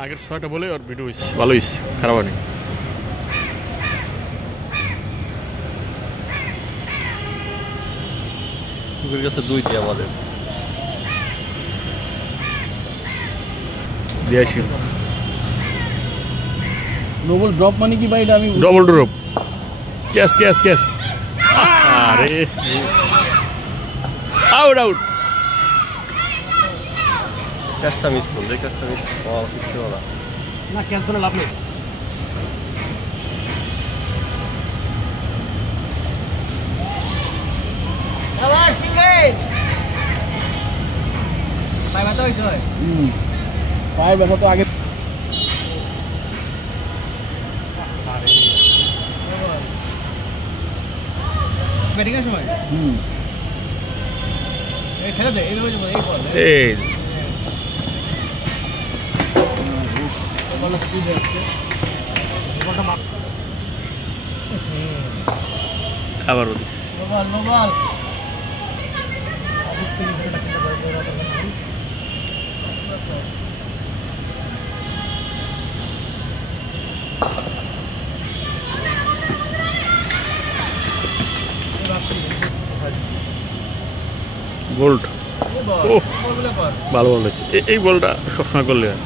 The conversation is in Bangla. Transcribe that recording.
আগের 6টা বলে আর ভিডিও হয়েছে, ভালো হয়েছে, খারাপ হয়নি। কাছে 2টি আমাদের দিয়েছি। ডবল ড্রপ মানে কি ভাই? এটা আমি double drop, catch catch catch, আরে আউট আউট। ক্যাচটা মিস করলে, ক্যাচটা মিস হওয়া উচিত ছিল না। না, ক্যাচ ধরে লাভ নেই। পায়ের ব্যথা তো আগে। ব্যাটিংয়ের সময় এই ছেড়ে দে, এইভাবে যাবো, এই বল, এই বল স্পিড আছে, বলটা মার। আবার ওদিস no ball, no ball. Bowled, ভালো বল হয়েছে। এই বলটা সবসময় করলে হয়।